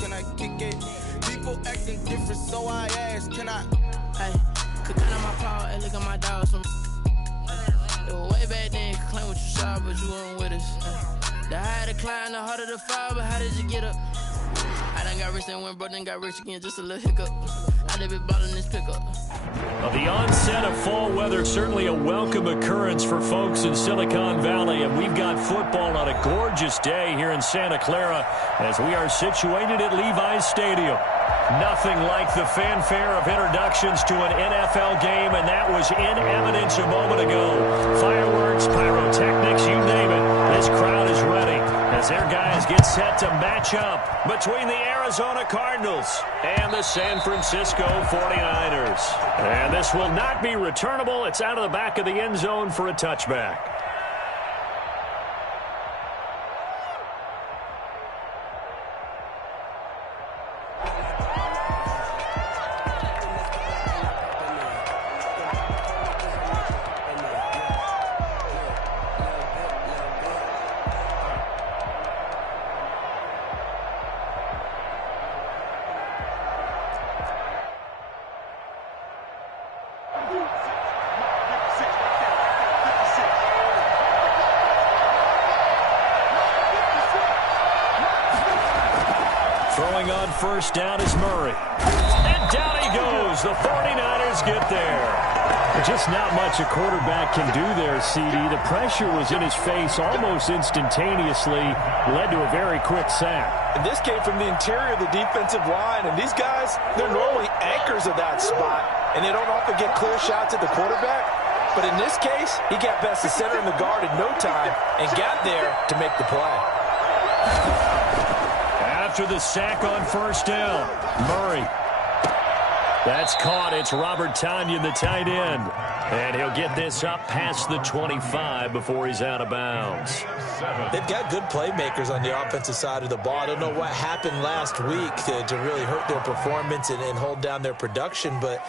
can I kick it? People acting different, so I ask, can I? Hey, could count on my power, hey, look at my dogs. It was way back then, you could claim what you saw, but you weren't with us. The higher the climb, the harder the fall, but how did you get up? I done got rich and went broke, then got rich again, just a little hiccup. I done been ballin' this pickup. Well, the onset of fall weather, certainly a welcome occurrence for folks in Silicon Valley, and we've got football on a gorgeous day here in Santa Clara as we are situated at Levi's Stadium. Nothing like the fanfare of introductions to an NFL game, and that was in evidence a moment ago. Fireworks, pyrotechnics, you name it. This crowd is ready as their guys get set to match up between the Arizona Cardinals and the San Francisco 49ers. And this will not be returnable. It's out of the back of the end zone for a touchback. Throwing on first down is Murray. And down he goes. The 49ers get there. Just not much a quarterback can do there, CD. The pressure was in his face almost instantaneously. Led to a very quick sack. And this came from the interior of the defensive line. And these guys, they're normally anchors of that spot. And they don't often get clear shots at the quarterback. But in this case, he got past the center and the guard in no time and got there to make the play. After the sack on first down, Murray. That's caught. It's Robert Tonyan, the tight end. And he'll get this up past the 25 before he's out of bounds. They've got good playmakers on the offensive side of the ball. I don't know what happened last week to really hurt their performance and hold down their production, but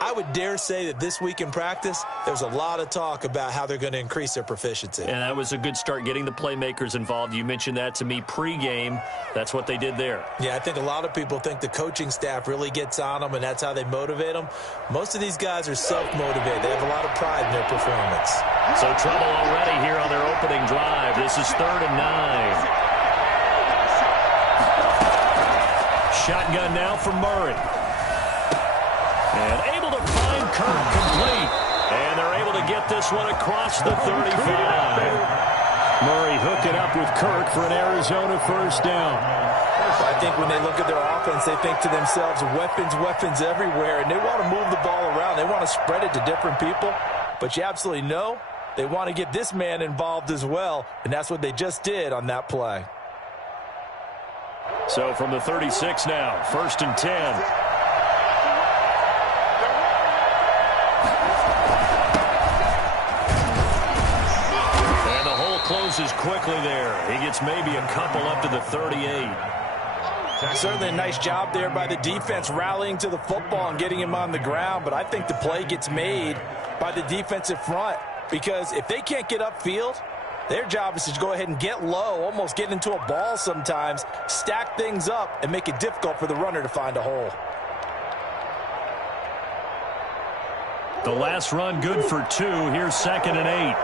I would dare say that this week in practice, there's a lot of talk about how they're going to increase their proficiency. And that was a good start, getting the playmakers involved. You mentioned that to me pregame. That's what they did there. Yeah, I think a lot of people think the coaching staff really gets on them, and that's how they motivate them. Most of these guys are self-motivated. They have a lot of pride in their performance. So trouble already here on their opening drive. This is 3rd and 9. Shotgun now for Murray. And able to find Kirk complete. And they're able to get this one across the 35. Murray hooked it up with Kirk for an Arizona first down. I think when they look at their offense, they think to themselves, weapons everywhere. And they want to move the ball around. They want to spread it to different people. But you absolutely know they want to get this man involved as well. And that's what they just did on that play. So from the 36 now, 1st and 10. Closes quickly there. He gets maybe a couple up to the 38. Certainly a nice job there by the defense rallying to the football and getting him on the ground, but I think the play gets made by the defensive front because if they can't get upfield, their job is to go ahead and get low, almost get into a ball sometimes, stack things up, and make it difficult for the runner to find a hole. The last run good for 2. Here's 2nd and 8.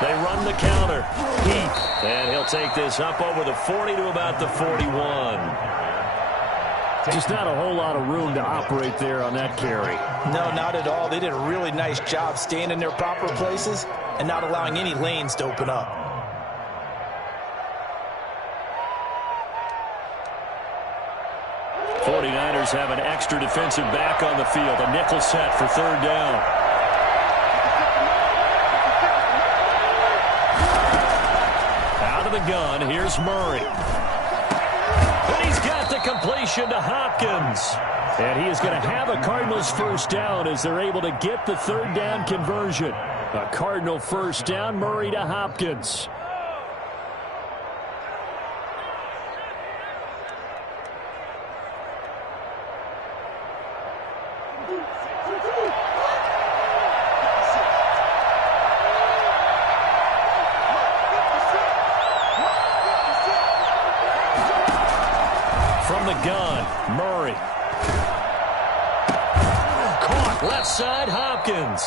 They run the counter. Heath. And he'll take this up over the 40 to about the 41. Just not a whole lot of room to operate there on that carry. No, not at all. They did a really nice job staying in their proper places and not allowing any lanes to open up. Have an extra defensive back on the field. A nickel set for 3rd down. Out of the gun, here's Murray. And he's got the completion to Hopkins. And he is going to have a Cardinals first down as they're able to get the 3rd down conversion. A Cardinal first down, Murray to Hopkins. Murray. Caught left side, Hopkins.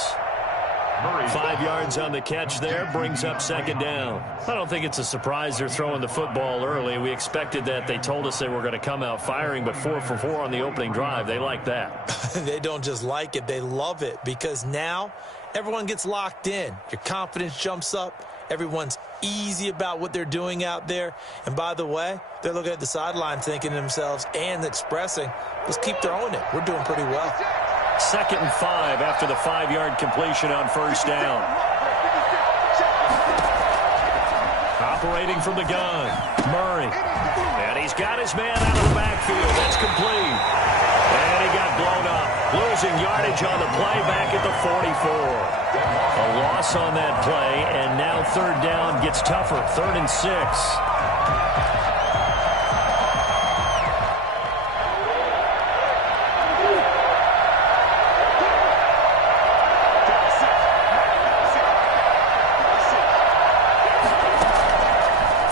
5 yards on the catch there, brings up second down. I don't think it's a surprise they're throwing the football early. We expected that. They told us they were going to come out firing, but 4 for 4 on the opening drive. They like that. They don't just like it, they love it, because now everyone gets locked in. Your confidence jumps up. Everyone's easy about what they're doing out there. And by the way, they're looking at the sideline thinking to themselves and expressing, let's keep throwing it. We're doing pretty well. 2nd and 5 after the 5-yard completion on first down. Operating from the gun, Murray. And he's got his man out of the backfield. That's complete. And he got blown up. Losing yardage on the play back at the 44. A loss on that play, and now third down gets tougher. 3rd and 6.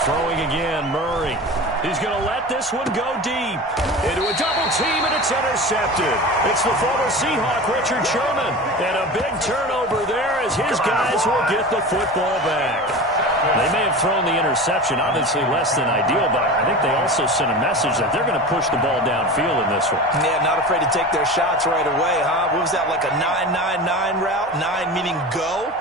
Throwing again, Murray. He's going to let this one go deep. Into a double team, and it's intercepted. It's the former Seahawk, Richard Sherman. And a big turnover there as his guys will get the football back. They may have thrown the interception, obviously less than ideal, but I think they also sent a message that they're going to push the ball downfield in this one. Yeah, not afraid to take their shots right away, huh? What was that, like a 9-9-9 route? 9 meaning go?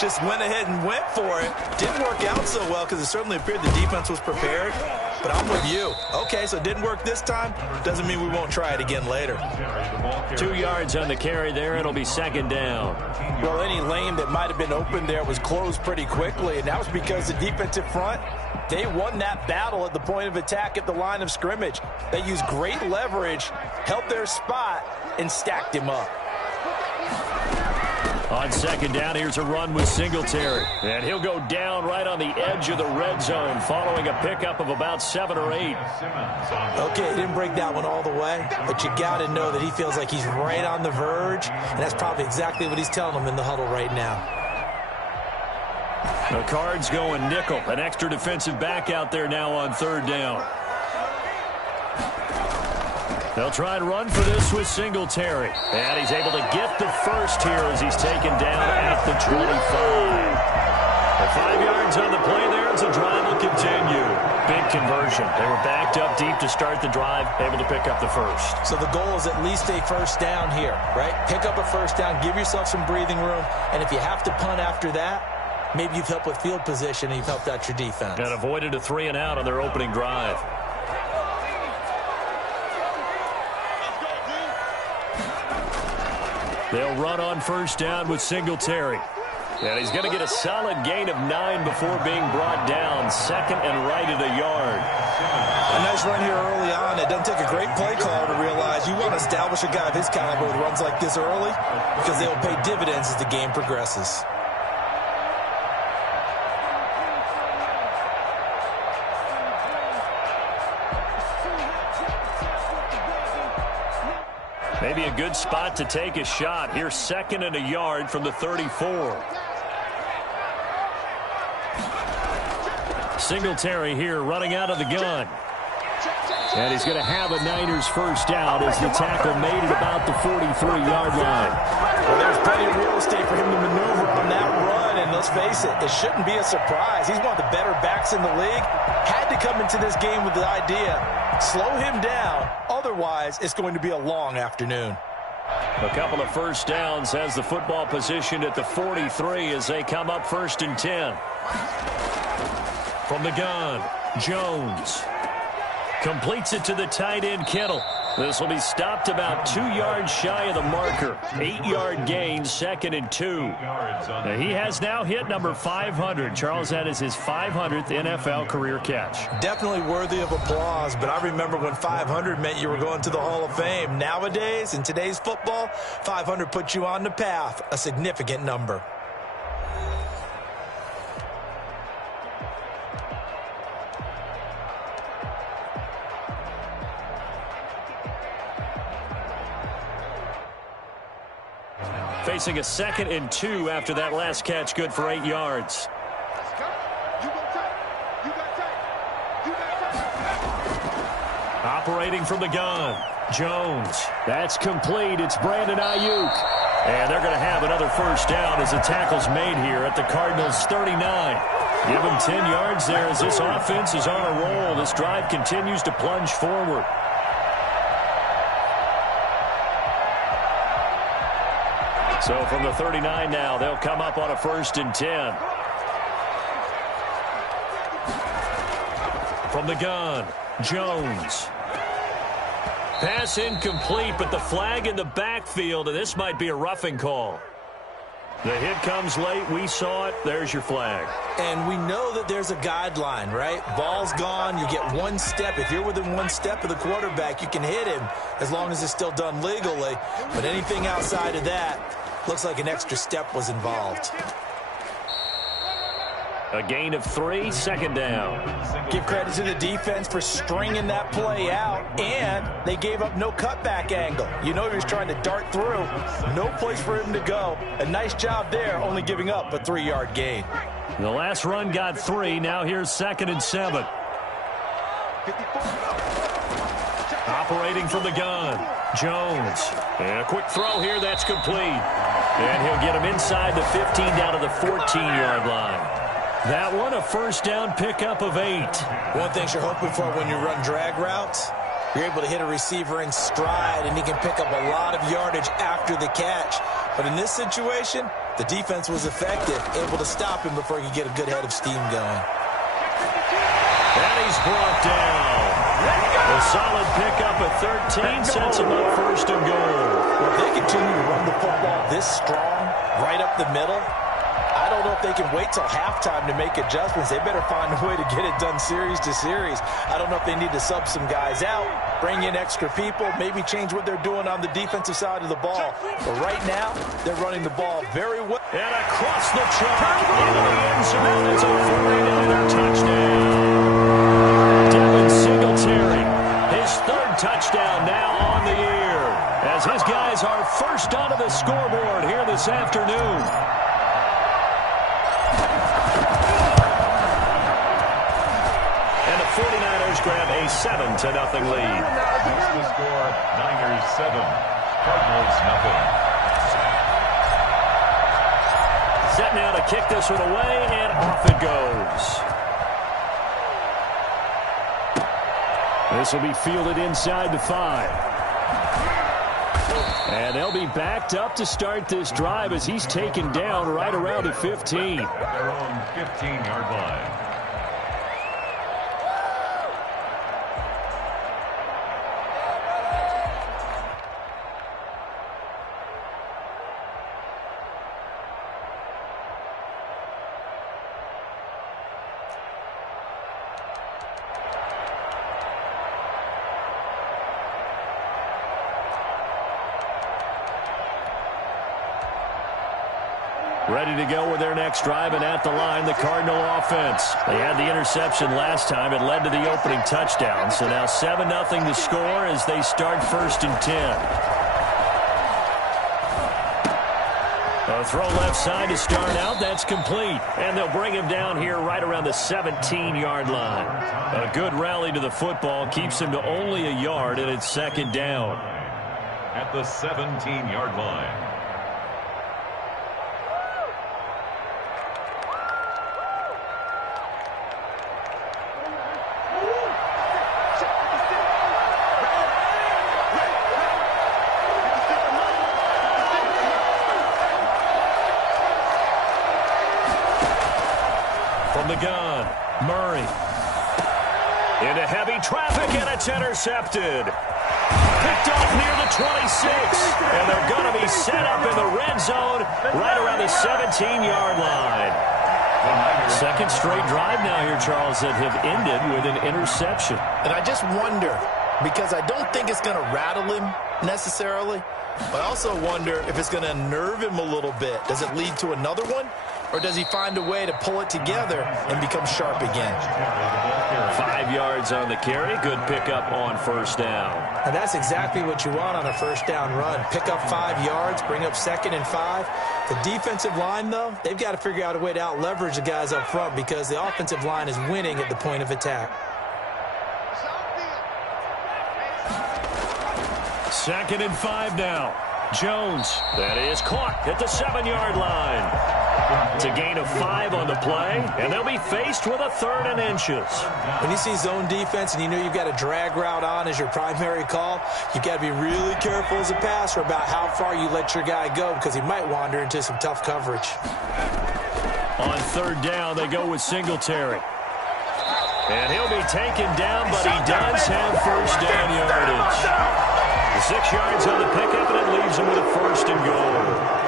Just went ahead and went for it. Didn't work out so well because it certainly appeared the defense was prepared. But I'm with you. Okay, so it didn't work this time. Doesn't mean we won't try it again later. 2 yards on the carry there. It'll be second down. Well, any lane that might have been open there was closed pretty quickly, and that was because the defensive front, they won that battle at the point of attack at the line of scrimmage. They used great leverage, held their spot, and stacked him up. On second down, here's a run with Singletary. And he'll go down right on the edge of the red zone following a pickup of about 7 or 8. Okay, he didn't break that one all the way, but you got to know that he feels like he's right on the verge, and that's probably exactly what he's telling them in the huddle right now. The Cards going nickel. An extra defensive back out there now on third down. They'll try and run for this with Singletary. And he's able to get the first here as he's taken down at the 25. The 5 yards on the play there as the drive will continue. Big conversion. They were backed up deep to start the drive, able to pick up the first. So the goal is at least a first down here, right? Pick up a first down, give yourself some breathing room, and if you have to punt after that, maybe you've helped with field position and you've helped out your defense. And avoided a 3 and out on their opening drive. They'll run on first down with Singletary. And he's going to get a solid gain of 9 before being brought down. 2nd and right at a yard. A nice run here early on. It doesn't take a great play call to realize you want to establish a guy of his caliber with runs like this early because they will pay dividends as the game progresses. Maybe a good spot to take a shot. Here's 2nd and a yard from the 34. Singletary here running out of the gun. And he's going to have a Niners first down as the tackle made it about the 43-yard line. Well, there's plenty of real estate for him to maneuver on that run, and let's face it, it shouldn't be a surprise. He's one of the better backs in the league. Had to come into this game with the idea, slow him down, otherwise it's going to be a long afternoon. A couple of first downs has the football positioned at the 43 as they come up 1st and 10. From the gun, Jones completes it to the tight end, Kittle. This will be stopped about 2 yards shy of the marker. 8-yard gain, 2nd and 2. Now, he has now hit number 500. Charles, that is his 500th NFL career catch. Definitely worthy of applause, but I remember when 500 meant you were going to the Hall of Fame. Nowadays, in today's football, 500 puts you on the path, a significant number. Facing a 2nd and 2 after that last catch, good for 8 yards. Operating from the gun, Jones. That's complete. It's Brandon Ayuk. And they're going to have another first down as the tackle's made here at the Cardinals' 39. Give them 10 yards there as this offense is on a roll. This drive continues to plunge forward. So from the 39 now, they'll come up on a 1st and 10. From the gun, Jones. Pass incomplete, but the flag in the backfield, and this might be a roughing call. The hit comes late. We saw it. There's your flag. And we know that there's a guideline, right? Ball's gone. You get 1 step. If you're within 1 step of the quarterback, you can hit him as long as it's still done legally. But anything outside of that, looks like an extra step was involved. A gain of 3, 2nd down. Give credit to the defense for stringing that play out, and they gave up no cutback angle. You know he was trying to dart through. No place for him to go. A nice job there, only giving up a 3-yard gain. The last run got 3. Now here's 2nd and 7. Operating from the gun, Jones. And a quick throw here, that's complete. And he'll get him inside the 15 down to the 14-yard line. That one, a first down pickup of 8. One thing you're hoping for when you run drag routes, you're able to hit a receiver in stride, and he can pick up a lot of yardage after the catch. But in this situation, the defense was effective, able to stop him before he could get a good head of steam going. And he's brought down. A solid pickup of 13 sets him up 1st and goal. Well, if they continue to run the football this strong, right up the middle, I don't know if they can wait till halftime to make adjustments. They better find a way to get it done series to series. I don't know if they need to sub some guys out, bring in extra people, maybe change what they're doing on the defensive side of the ball. But right now, they're running the ball very well. And across the track into the end zone. It's a 49er touchdown. Devin Singletary, his 3rd touchdown now on the year, as his guys are first onto the scoreboard here this afternoon. And the 49ers grab a 7-0 lead. That's the score, Niners 7, Cardinals 0. Set now to kick this one away, and off it goes. This will be fielded inside the 5. And they'll be backed up to start this drive as he's taken down right around the 15. Their own 15-yard line. Ready to go with their next drive, and at the line, the Cardinal offense. They had the interception last time. It led to the opening touchdown. So now 7-0 to score as they start 1st and 10. A throw left side to start out. That's complete. And they'll bring him down here right around the 17-yard line. A good rally to the football keeps him to only a yard, and it's 2nd down. At the 17-yard line. From the gun, Murray. Into heavy traffic, and it's intercepted. Picked off near the 26. And they're going to be set up in the red zone right around the 17-yard line. 2nd straight drive now here, Charles, that have ended with an interception. And I just wonder, because I don't think it's going to rattle him necessarily, but I also wonder if it's going to unnerve him a little bit. Does it lead to another one? Or does he find a way to pull it together and become sharp again? 5 yards on the carry. Good pickup on 1st down. And that's exactly what you want on a 1st down run. Pick up 5 yards, bring up 2nd and 5. The defensive line, though, they've got to figure out a way to out-leverage the guys up front because the offensive line is winning at the point of attack. 2nd and 5 now. Jones, that is caught at the 7-yard line. It's a gain of 5 on the play, and they'll be faced with a 3rd and inches. When you see zone defense and you know you've got a drag route on as your primary call, you've got to be really careful as a passer about how far you let your guy go because he might wander into some tough coverage. On 3rd down, they go with Singletary. And he'll be taken down, but he does have 1st down yardage. 6 yards on the pickup, and it leaves him with a 1st and goal.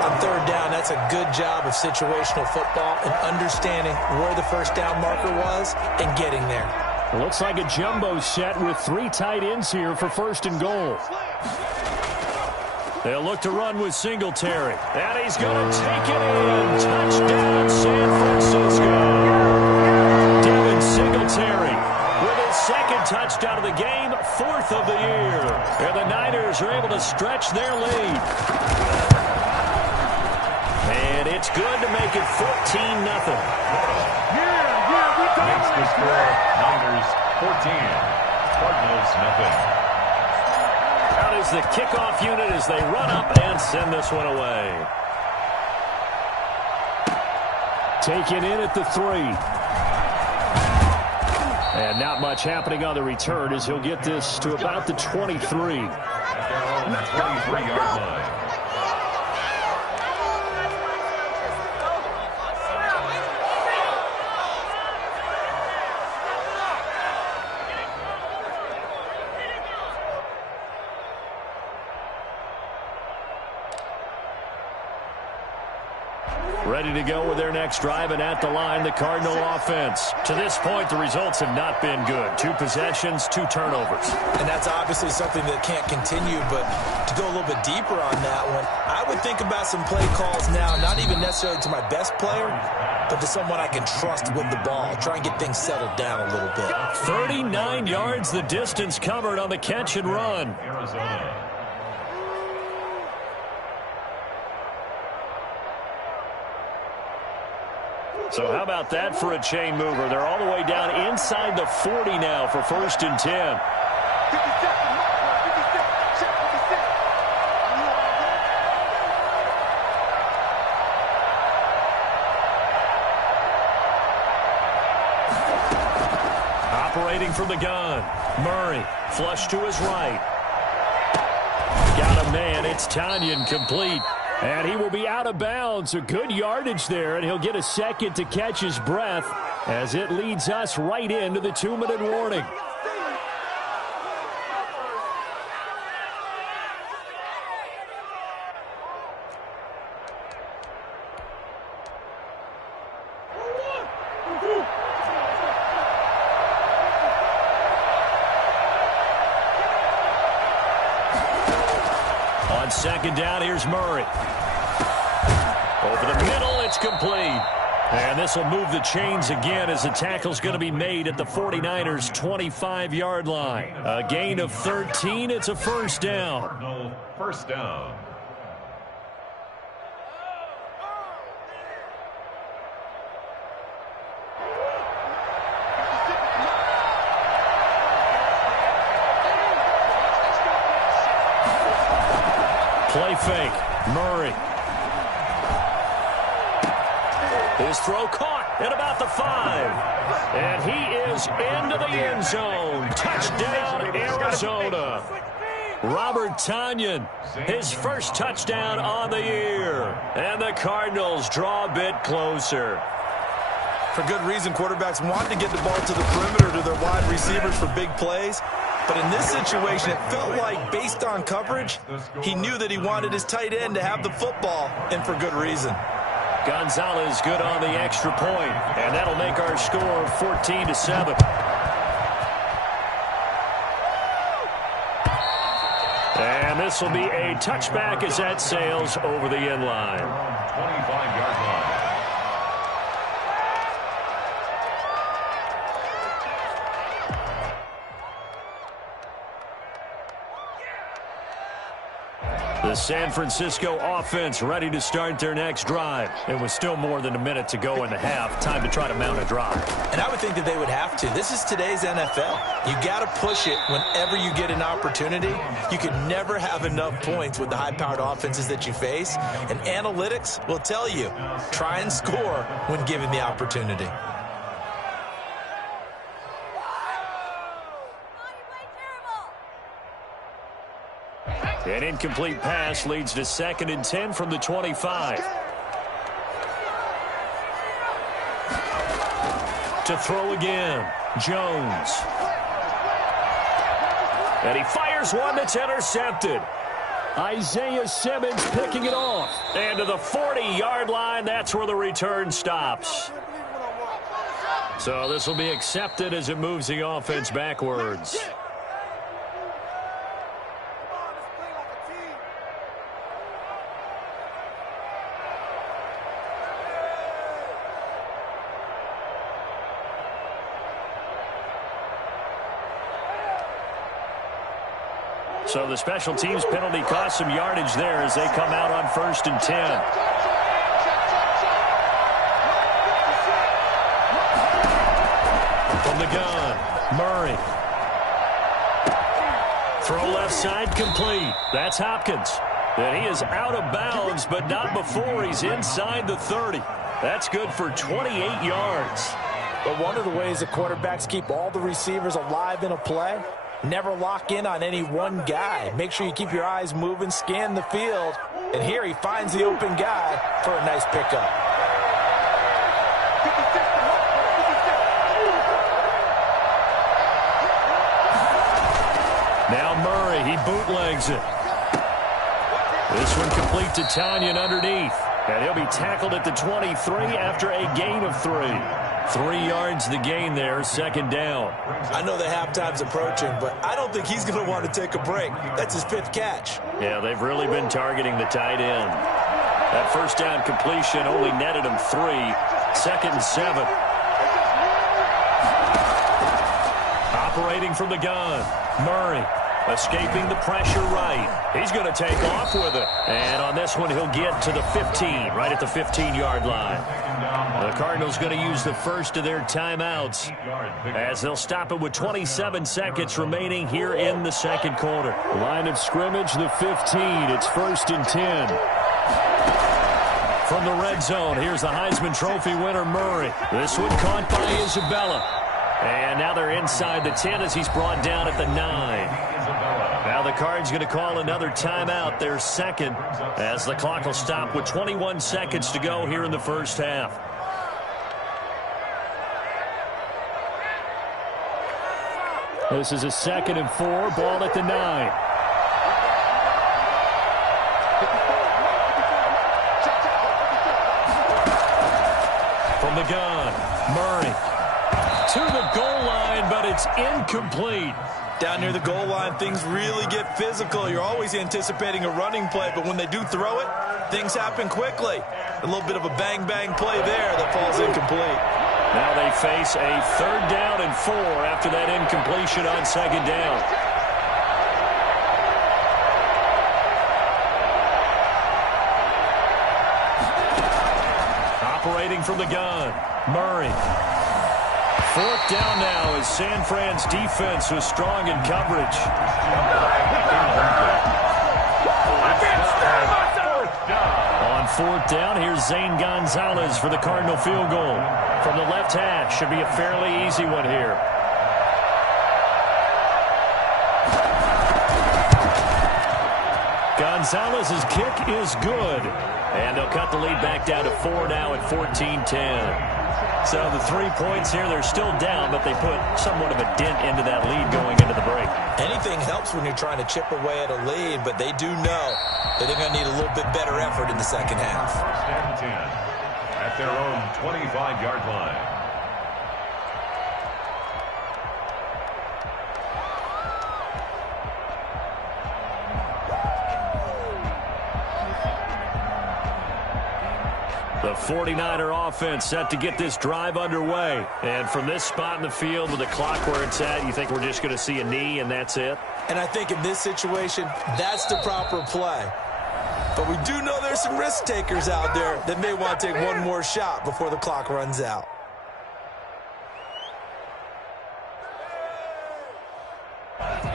On 3rd down, that's a good job of situational football and understanding where the 1st down marker was and getting there. It looks like a jumbo set with 3 tight ends here for 1st and goal. They'll look to run with Singletary. And he's going to take it in. Touchdown, San Francisco. Devin Singletary with his 2nd touchdown of the game, 4th of the year. And the Niners are able to stretch their lead. And it's good to make it 14-0. Makes the score Niners 14, Cardinals nothing. Out is the kickoff unit as they run up and send this one away. Taken in at the 3. And not much happening on the return as he'll get this to about the 23. 23-yard line. Ready to go with their next drive, and at the line, the Cardinal offense. To this point, the results have not been good. 2 possessions, 2 turnovers. And that's obviously something that can't continue, but to go a little bit deeper on that one, I would think about some play calls now, not even necessarily to my best player, but to someone I can trust with the ball. Try and get things settled down a little bit. 39 yards the distance covered on the catch and run. Arizona. So how about that for a chain mover? They're all the way down inside the 40 now for 1st and 10. Operating from the gun, Murray, flush to his right. Got a man, it's Tanyan, complete. And he will be out of bounds. A good yardage there, and he'll get a 2nd to catch his breath as it leads us right into the 2-minute warning. On 2nd down, here's Murray. Over the middle, it's complete. And this will move the chains again as the tackle's going to be made at the 49ers' 25-yard line. A gain of 13. It's a 1st down. No, 1st down. Play fake. Murray. His throw caught at about the 5. And he is into the end zone. Touchdown, Arizona. Robert Tanyan, his 1st touchdown on the year. And the Cardinals draw a bit closer. For good reason, quarterbacks want to get the ball to the perimeter to their wide receivers for big plays. But in this situation, it felt like, based on coverage, he knew that he wanted his tight end to have the football, and for good reason. Gonzalez good on the extra point, and that'll make our score 14-7. And this will be a touchback as that sails over the end line. 25-yard line. The San Francisco offense ready to start their next drive. It was still more than a minute to go in the half. Time to try to mount a drive. And I would think that they would have to. This is today's NFL. You got to push it whenever you get an opportunity. You can never have enough points with the high-powered offenses that you face. And analytics will tell you, try and score when given the opportunity. An incomplete pass leads to 2nd and 10 from the 25. To throw again, Jones. And he fires one that's intercepted. Isaiah Simmons picking it off. And to the 40-yard line, that's where the return stops. So this will be accepted as it moves the offense backwards. So the special teams penalty cost some yardage there as they come out on 1st and 10. From the gun, Murray. Throw left side complete. That's Hopkins. And he is out of bounds, but not before he's inside the 30. That's good for 28 yards. But one of the ways the quarterbacks keep all the receivers alive in a play, never lock in on any one guy. Make sure you keep your eyes moving, scan the field. And here he finds the open guy for a nice pickup. Now Murray, he bootlegs it. This one complete to Tanyan underneath. And he'll be tackled at the 23 after a gain of 3. 3 yards the gain there, 2nd down. I know the halftime's approaching, but I don't think he's going to want to take a break. That's his 5th catch. Yeah, they've really been targeting the tight end. That 1st down completion only netted him 3. 2nd and 7. Operating from the gun, Murray. Escaping the pressure right. He's going to take off with it. And on this one, he'll get to the 15, right at the 15-yard line. The Cardinals going to use the first of their timeouts as they'll stop it with 27 seconds remaining here in the 2nd quarter. Line of scrimmage, the 15. It's 1st and 10. From the red zone, here's the Heisman Trophy winner, Murray. This one caught by Isabella. And now they're inside the 10 as he's brought down at the 9. Now the Cards going to call another timeout, their 2nd, as the clock will stop with 21 seconds to go here in the 1st half. This is a 2nd and 4, ball at the 9. From the gun, Murray. To the goal line, but it's incomplete. Down near the goal line, things really get physical. You're always anticipating a running play, but when they do throw it, things happen quickly. A little bit of a bang-bang play there that falls incomplete. Now they face a 3rd down and 4 after that incompletion on 2nd down. Operating from the gun, Murray. 4th down now as San Fran's defense was strong in coverage. On 4th down, here's Zane Gonzalez for the Cardinal field goal. From the left hash, should be a fairly easy one here. Gonzalez's kick is good. And they'll cut the lead back down to 4 now at 14-10. So the 3 points here, they're still down, but they put somewhat of a dent into that lead going into the break. Anything helps when you're trying to chip away at a lead, but they do know that they're going to need a little bit better effort in the 2nd half. 10 at their own 25-yard line. The 49er offense set to get this drive underway. And from this spot in the field with the clock where it's at, you think we're just going to see a knee and that's it? And I think in this situation, that's the proper play. But we do know there's some risk takers out there that may want to take one more shot before the clock runs out.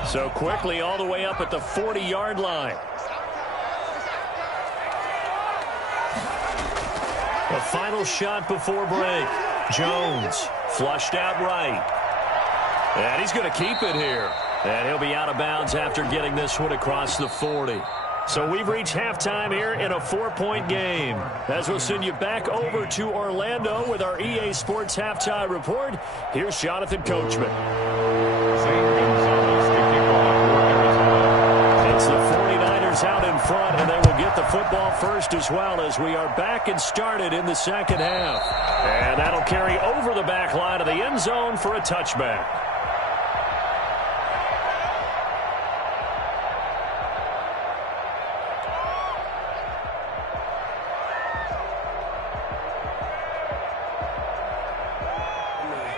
So quickly all the way up at the 40-yard line. The final shot before break. Jones flushed out right. And he's going to keep it here. And he'll be out of bounds after getting this one across the 40. So we've reached halftime here in a 4-point game. As we'll send you back over to Orlando with our EA Sports Halftime Report, here's Jonathan Coachman. It's the 49ers out in front, and they will get the football first as well as we are back and started in the second half. And that'll carry over the back line of the end zone for a touchback.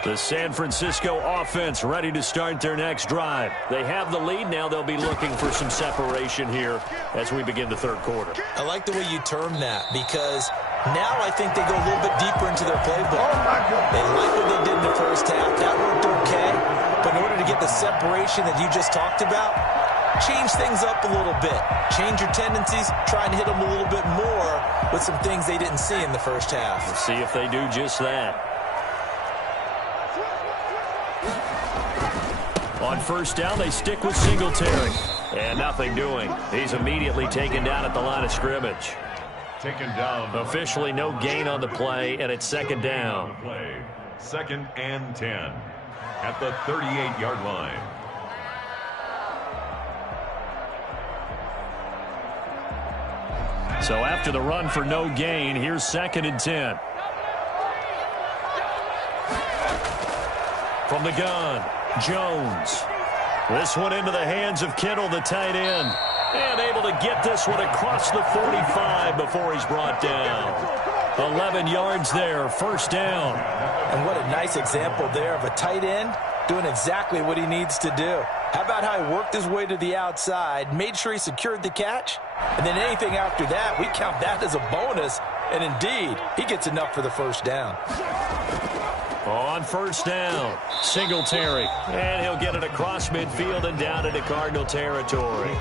The San Francisco offense ready to start their next drive. They have the lead. Now they'll be looking for some separation here as we begin the third quarter. I like the way you term that because now I think they go a little bit deeper into their playbook. They like what they did in the first half. That worked okay. But in order to get the separation that you just talked about, change things up a little bit. Change your tendencies. Try and hit them a little bit more with some things they didn't see in the first half. We'll see if they do just that. On first down, they stick with Singletary. And nothing doing. He's immediately taken down at the line of scrimmage. Taken down. Officially no gain on the play, and it's second down. Second and 10 at the 38-yard line. So after the run for no gain, here's second and 10. From the gun, Jones. This one into the hands of Kittle, the tight end. And able to get this one across the 45 before he's brought down. 11 yards there, first down. And what a nice example there of a tight end doing exactly what he needs to do. How about how he worked his way to the outside, made sure he secured the catch, and then anything after that, we count that as a bonus. And indeed, he gets enough for the first down. On first down, Singletary. And he'll get it across midfield and down into Cardinal territory.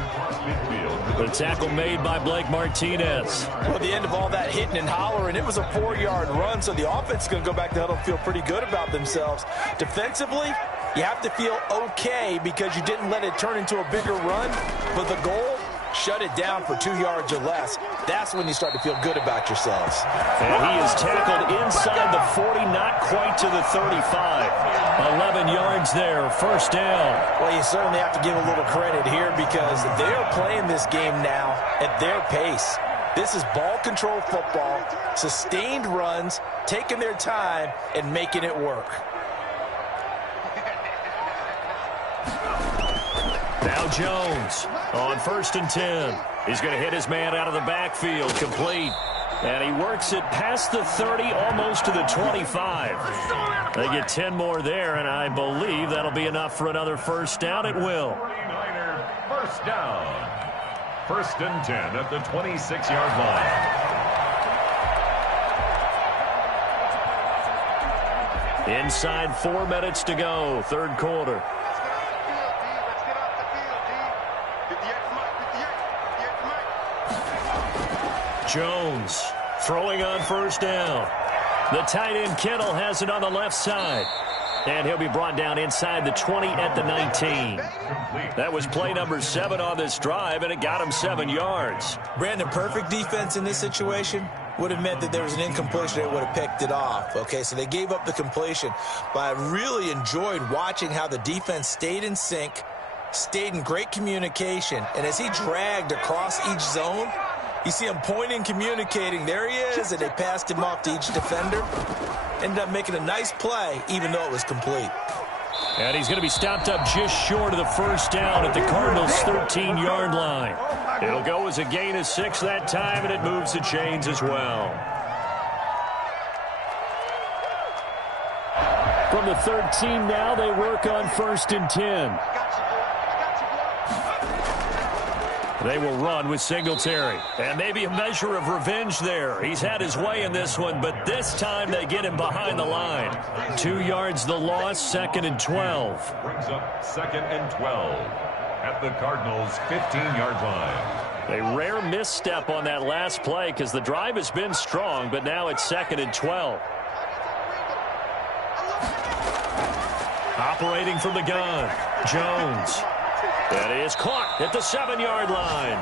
The tackle made by Blake Martinez. Well, at the end of all that hitting and hollering, it was a 4-yard run, so the offense is going to go back to huddle and feel pretty good about themselves. Defensively, you have to feel okay because you didn't let it turn into a bigger run, but the goal, shut it down for 2 yards or less. That's when you start to feel good about yourselves. And he is tackled inside the 40, not quite to the 35. 11 yards there, first down. Well, you certainly have to give a little credit here because they're playing this game now at their pace. This is ball control football, sustained runs, taking their time, and making it work. Now Jones on first and 10. He's going to hit his man out of the backfield, complete. And he works it past the 30, almost to the 25. They get 10 more there, and I believe that'll be enough for another first down. It will. 49er first down. First and 10 at the 26-yard line. Inside 4 minutes to go, third quarter. Jones throwing on first down. The tight end Kittle has it on the left side. And he'll be brought down inside the 20 at the 19. That was play number 7 on this drive, and it got him 7 yards. Brandon, perfect defense in this situation would have meant that there was an incompletion. They would have picked it off. Okay, so they gave up the completion. But I really enjoyed watching how the defense stayed in sync, stayed in great communication. And as he dragged across each zone, you see him pointing, communicating. There he is, and they passed him off to each defender. Ended up making a nice play, even though it was complete. And he's going to be stopped up just short of the first down at the Cardinals' 13-yard line. It'll go as a gain of 6 that time, and it moves the chains as well. From the 13 now, they work on first and 10. They will run with Singletary. And maybe a measure of revenge there. He's had his way in this one, but this time they get him behind the line. 2 yards the loss, 2nd and 12. Brings up 2nd and 12 at the Cardinals' 15-yard line. A rare misstep on that last play because the drive has been strong, but now it's 2nd and 12. Operating from the gun, Jones. And he is caught at the 7-yard line.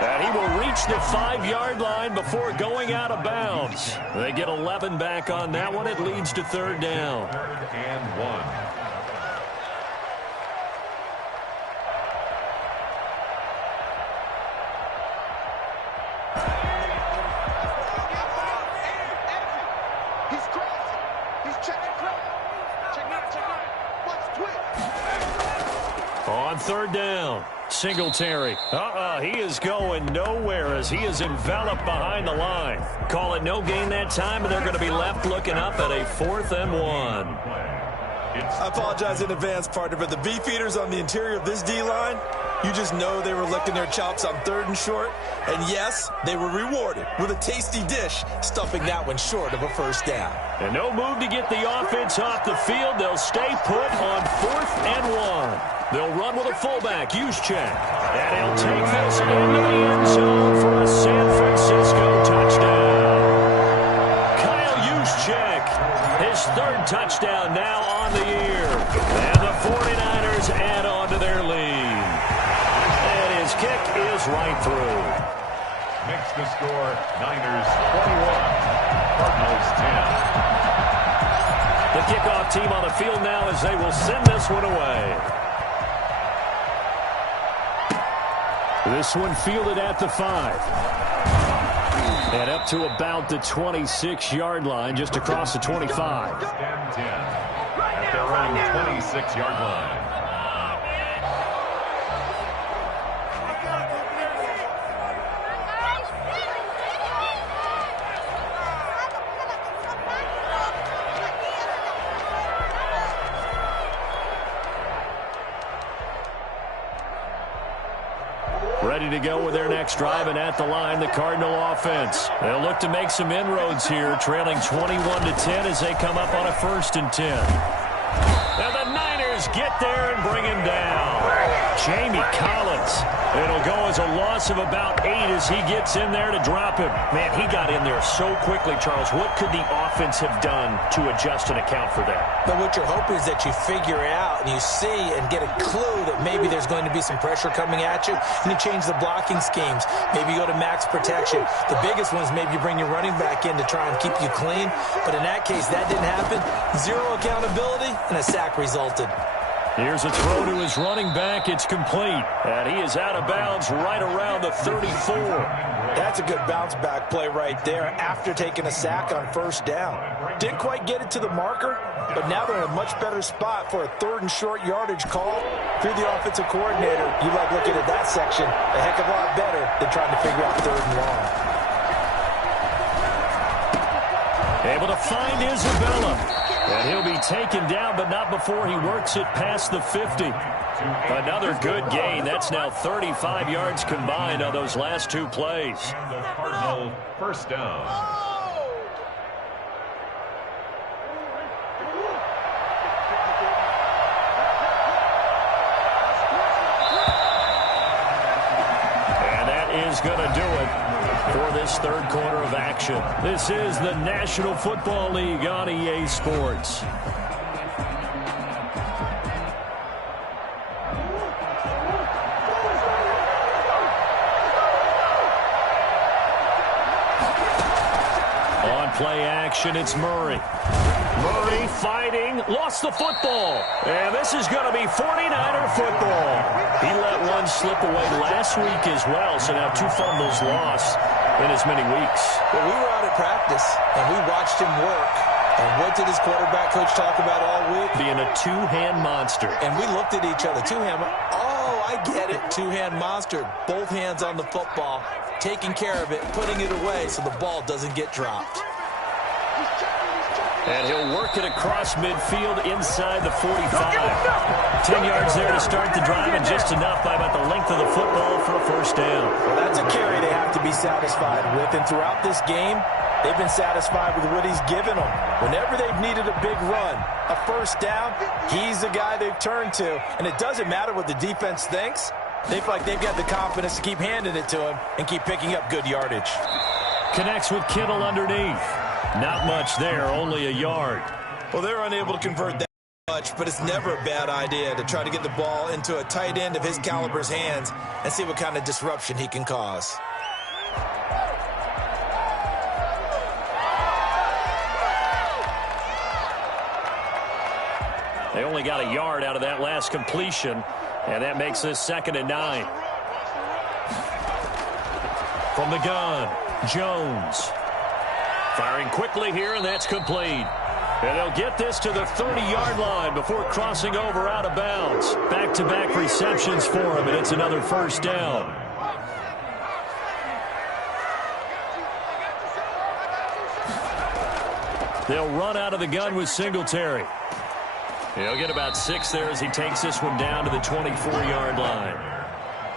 And he will reach the 5-yard line before going out of bounds. They get 11 back on that one. It leads to 3rd down. 3rd and 1. On 3rd down, Singletary. He is going nowhere as he is enveloped behind the line. Call it no gain that time, and they're going to be left looking up at a 4th and 1. I apologize in advance, partner, but the beefeaters on the interior of this D-line, you just know they were licking their chops on 3rd and short. And yes, they were rewarded with a tasty dish, stuffing that one short of a 1st down. And no move to get the offense off the field. They'll stay put on 4th and 1. They'll run with a fullback, Juszczyk. And he'll take this into the end zone for a San Francisco touchdown. Kyle Juszczyk, his 3rd touchdown now on the year. And the 49ers add on to their lead. And his kick is right through. Makes the score Niners 21, Cardinals 10. The kickoff team on the field now as they will send this one away. This one fielded at the 5. And up to about the 26-yard line, just across the 25. 10 at their own 26-yard line. Ready to go with their next drive, and at the line, the Cardinal offense. They'll look to make some inroads here, trailing 21-10 as they come up on a 1st and 10. And the Niners get there and bring him down. Jamie Collins. It'll go as a loss of about 8 as he gets in there to drop him. Man, he got in there so quickly, Charles. What could the offense have done to adjust and account for that? But what you're hoping is that you figure out and you see and get a clue that maybe there's going to be some pressure coming at you, and you change the blocking schemes. Maybe you go to max protection. The biggest one is maybe you bring your running back in to try and keep you clean. But in that case, that didn't happen. 0 accountability, and a sack resulted. Here's a throw to his running back. It's complete. And he is out of bounds right around the 34. That's a good bounce-back play right there after taking a sack on 1st down. Didn't quite get it to the marker, but now they're in a much better spot for a 3rd and short yardage call. If you're the offensive coordinator, you like looking at that section a heck of a lot better than trying to figure out 3rd and long. Able to find Isabella. And he'll be taken down, but not before he works it past the 50. Another good gain. That's now 35 yards combined on those last 2 plays. And the Cardinal 1st down. And that is going to do it for this 3rd quarter of action. This is the National Football League on EA Sports. On play action, it's Murray. Murray fighting, lost the football. And this is going to be 49er football. He let one slip away last week as well, so now 2 fumbles lost in as many weeks. Well, we were out at practice, and we watched him work. And what did his quarterback coach talk about all week? Being a 2-hand monster. And we looked at each other. 2-hand. Oh, I get it. 2-hand monster. Both hands on the football, taking care of it, putting it away so the ball doesn't get dropped. And he'll work it across midfield inside the 45. 10 yards there to start the drive, and just enough by about the length of the football for a first down. Well, that's a carry they have to be satisfied with. And throughout this game, they've been satisfied with what he's given them. Whenever they've needed a big run, a first down, he's the guy they've turned to. And it doesn't matter what the defense thinks. They feel like they've got the confidence to keep handing it to him and keep picking up good yardage. Connects with Kittle underneath. Not much there, only a yard. Well, they're unable to convert that much, but it's never a bad idea to try to get the ball into a tight end of his caliber's hands and see what kind of disruption he can cause. They only got a yard out of that last completion, and that makes this 2nd and 9. From the gun, Jones. Firing quickly here, and that's complete. And they'll get this to the 30-yard line before crossing over out of bounds. Back-to-back receptions for him, and it's another first down. They'll run out of the gun with Singletary. He'll get about 6 there as he takes this one down to the 24-yard line.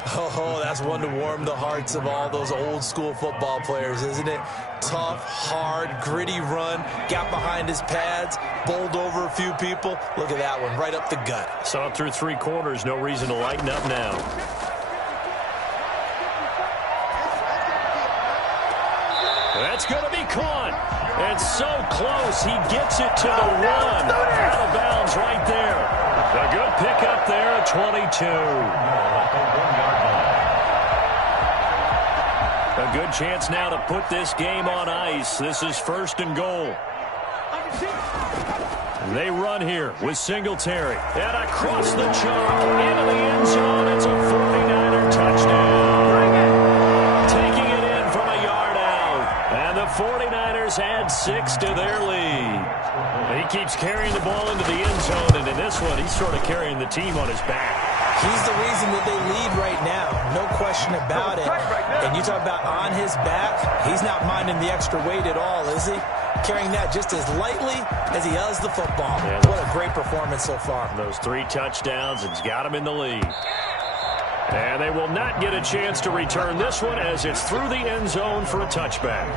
Oh, that's one to warm the hearts of all those old-school football players, isn't it? Tough, hard, gritty run, got behind his pads, bowled over a few people. Look at that one, right up the gut. Saw it through 3 quarters, no reason to lighten up now. That's going to be caught. And so close, he gets it to the 1. Out of bounds right there. A good pickup there at 22. A good chance now to put this game on ice. This is 1st and goal. They run here with Singletary. And across the chalk into the end zone. It's a 49er touchdown. Taking it in from a yard out. And the 49ers add 6 to their lead. He keeps carrying the ball into the end zone. And in this one, he's sort of carrying the team on his back. He's the reason that they lead right now. No question about it. And you talk about on his back, he's not minding the extra weight at all, is he? Carrying that just as lightly as he does the football. Yeah, what a great performance so far. Those 3 touchdowns, it's got him in the lead. And they will not get a chance to return this one as it's through the end zone for a touchback.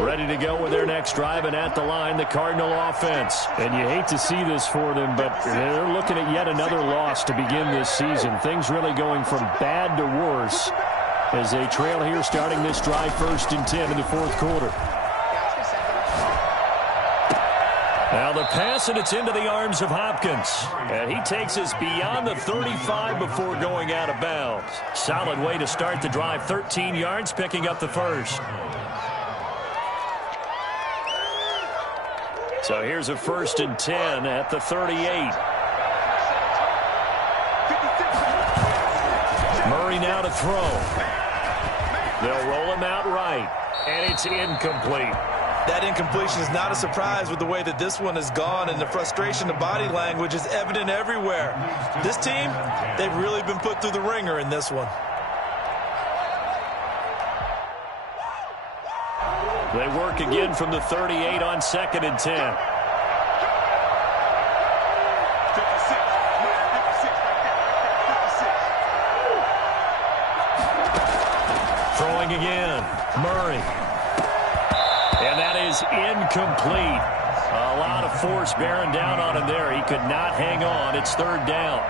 Ready to go with their next drive, and at the line, the Cardinal offense. And you hate to see this for them, but they're looking at yet another loss to begin this season. Things really going from bad to worse as they trail here starting this drive 1st and 10 in the 4th quarter. Now the pass, and it's into the arms of Hopkins. And he takes us beyond the 35 before going out of bounds. Solid way to start the drive. 13 yards, picking up the first. So here's a 1st and 10 at the 38. Murray now to throw. They'll roll him out right, and it's incomplete. That incompletion is not a surprise with the way that this one has gone, and the frustration, the body language is evident everywhere. This team, they've really been put through the ringer in this one. They work again from the 38 on 2nd and 10. Throwing again, Murray. And that is incomplete. A lot of force bearing down on him there. He could not hang on. It's 3rd down.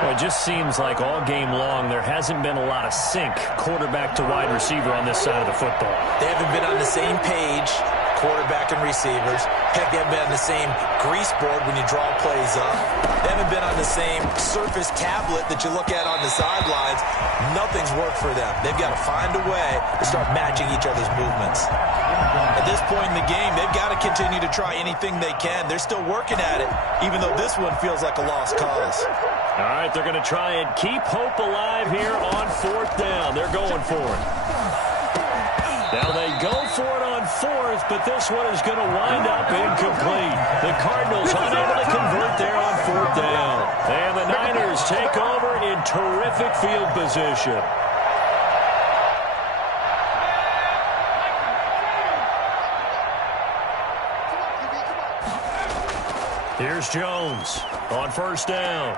Well, it just seems like all game long there hasn't been a lot of sync quarterback to wide receiver on this side of the football. They haven't been on the same page, quarterback and receivers. Heck, they haven't been on the same grease board when you draw plays up. They haven't been on the same surface tablet that you look at on the sidelines. Nothing's worked for them. They've got to find a way to start matching each other's movements. At this point in the game, they've got to continue to try anything they can. They're still working at it, even though this one feels like a lost cause. All right, they're going to try and keep hope alive here on 4th down. They're going for it. Now they go for it on 4th, but this one is going to wind up incomplete. The Cardinals unable to convert there on 4th down. And the Niners take over in terrific field position. Here's Jones on 1st down.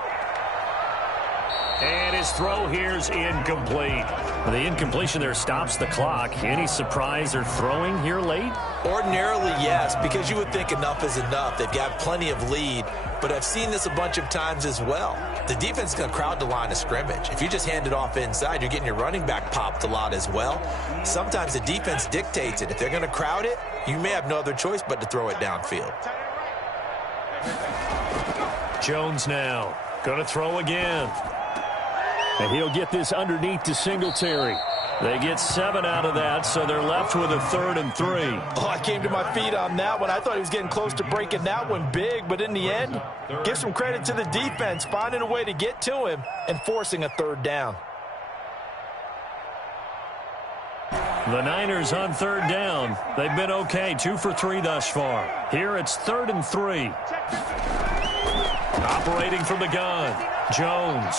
And his throw here's incomplete. The incompletion there stops the clock. Any surprise they're throwing here late? Ordinarily, yes, because you would think enough is enough. They've got plenty of lead, but I've seen this a bunch of times as well. The defense is going to crowd the line of scrimmage. If you just hand it off inside, you're getting your running back popped a lot as well. Sometimes the defense dictates it. If they're going to crowd it, you may have no other choice but to throw it downfield. Jones now going to throw again. And he'll get this underneath to Singletary. They get 7 out of that, so they're left with a 3rd and 3. Oh, I came to my feet on that one. I thought he was getting close to breaking that one big, but in the end, give some credit to the defense, finding a way to get to him and forcing a 3rd down. The Niners on 3rd down. They've been okay, 2 for 3 thus far. Here it's 3rd and 3. Operating from the gun, Jones.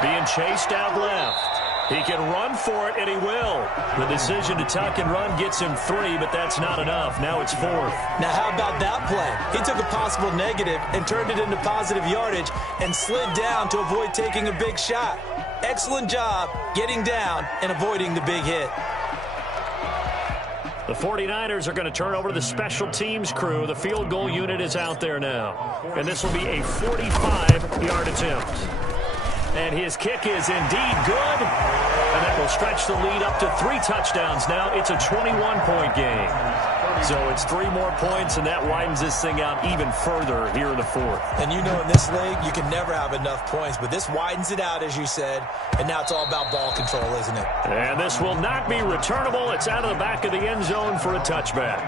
Being chased out left. He can run for it, and he will. The decision to tuck and run gets him 3, but that's not enough. Now it's 4th. Now how about that play? He took a possible negative and turned it into positive yardage and slid down to avoid taking a big shot. Excellent job getting down and avoiding the big hit. The 49ers are going to turn over to the special teams crew. The field goal unit is out there now. And this will be a 45-yard attempt. And his kick is indeed good. And that will stretch the lead up to 3 touchdowns. Now it's a 21-point game. So it's 3 more points, and that widens this thing out even further here in the 4th. And you know in this league, you can never have enough points. But this widens it out, as you said. And now it's all about ball control, isn't it? And this will not be returnable. It's out of the back of the end zone for a touchback.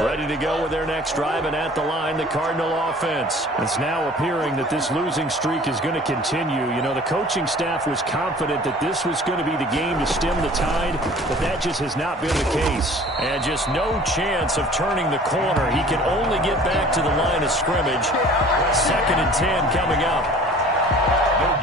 Ready to go with their next drive, and at the line, the Cardinal offense. It's now appearing that this losing streak is going to continue. You know, the coaching staff was confident that this was going to be the game to stem the tide, but that just has not been the case. And just no chance of turning the corner. He can only get back to the line of scrimmage. 2nd and 10 coming up.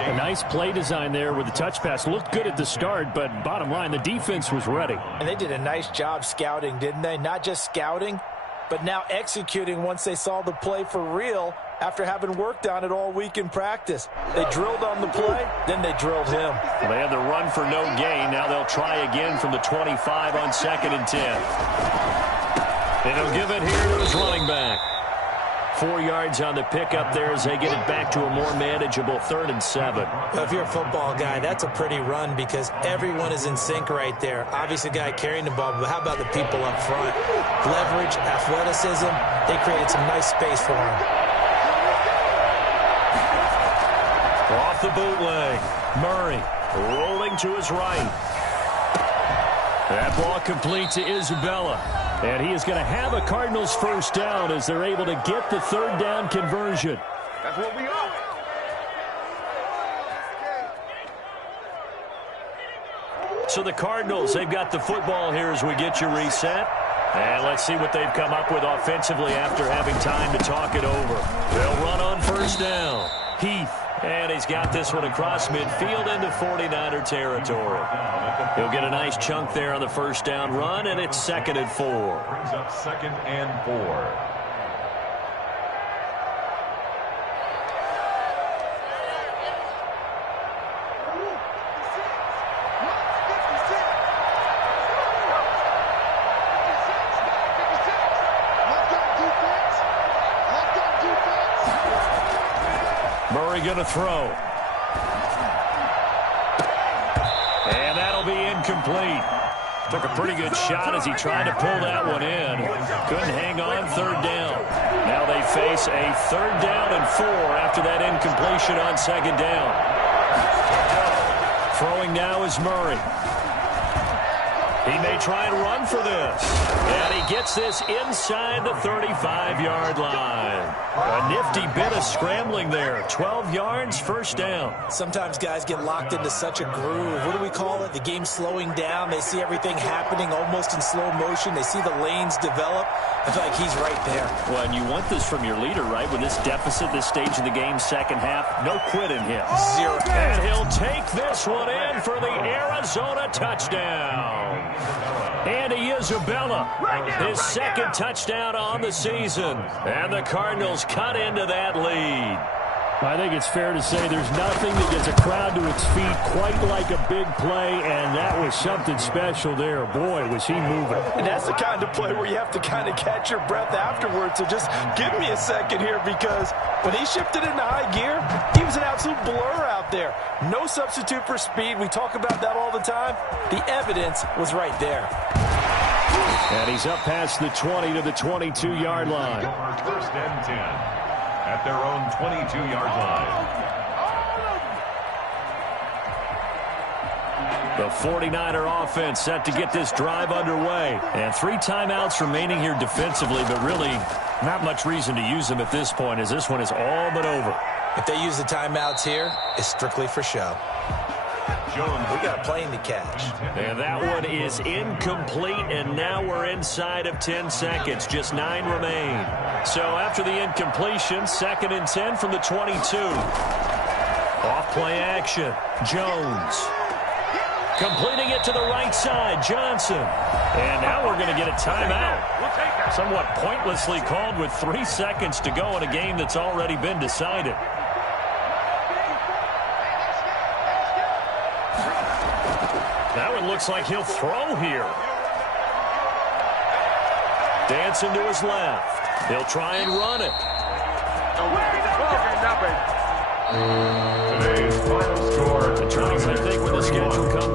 A nice play design there with the touch pass. Looked good at the start, but bottom line, the defense was ready. And they did a nice job scouting, didn't they? Not just scouting, but now executing once they saw the play for real after having worked on it all week in practice. They drilled on the play, then they drilled him. Well, they had the run for no gain. Now they'll try again from the 25 on 2nd and 10. And he'll give it here to his running back. 4 yards on the pickup there as they get it back to a more manageable 3rd and 7. Well, if you're a football guy, that's a pretty run because everyone is in sync right there. Obviously, the guy carrying the ball, but how about the people up front? Leverage, athleticism, they created some nice space for him. Off the bootleg, Murray rolling to his right. That ball complete to Isabella. And he is going to have a Cardinals 1st down as they're able to get the 3rd down conversion. That's what we are. So the Cardinals, they've got the football here as we get you reset. And let's see what they've come up with offensively after having time to talk it over. They'll run on 1st down. Heath. And he's got this one across midfield into 49er territory. He'll get a nice chunk there on the 1st down run, and it's 2nd and 4. Brings up 2nd and 4. Murray going to throw. And that'll be incomplete. Took a pretty good shot as he tried to pull that one in. Couldn't hang on 3rd down. Now they face a 3rd down and 4 after that incompletion on 2nd down. Throwing now is Murray. He may try and run for this. And he gets this inside the 35-yard line. A nifty bit of scrambling there. 12 yards, first down. Sometimes guys get locked into such a groove. What do we call it? The game's slowing down. They see everything happening almost in slow motion. They see the lanes develop. I feel like he's right there. Well, and you want this from your leader, right? With this deficit, this stage of the game, second half, no quit in him. Zero. And he'll take this one in for the Arizona touchdown. Andy Isabella, his second touchdown on the season. And the Cardinals cut into that lead. I think it's fair to say there's nothing that gets a crowd to its feet quite like a big play, and that was something special there. Boy, was he moving. And that's the kind of play where you have to kind of catch your breath afterwards. So just give me a second here, because when he shifted into high gear, he was an absolute blur out there. No substitute for speed. We talk about that all the time. The evidence was right there. And he's up past the 20 to the 22-yard line. First and 10 at their own 22-yard line. The 49er offense set to get this drive underway. And 3 timeouts remaining here defensively, but really not much reason to use them at this point, as this one is all but over. If they use the timeouts here, it's strictly for show. Jones. We got a plane to catch. And that one is incomplete, and now we're inside of 10 seconds. Just 9 remain. So after the incompletion, 2nd and 10 from the 22. Off play action. Jones. Completing it to the right side, Johnson. And now we're going to get a timeout. Somewhat pointlessly called with 3 seconds to go in a game that's already been decided. That one looks like he'll throw here. Dancing to his left. He'll try and run it. Today's final score. The Charles, I think, when the schedule comes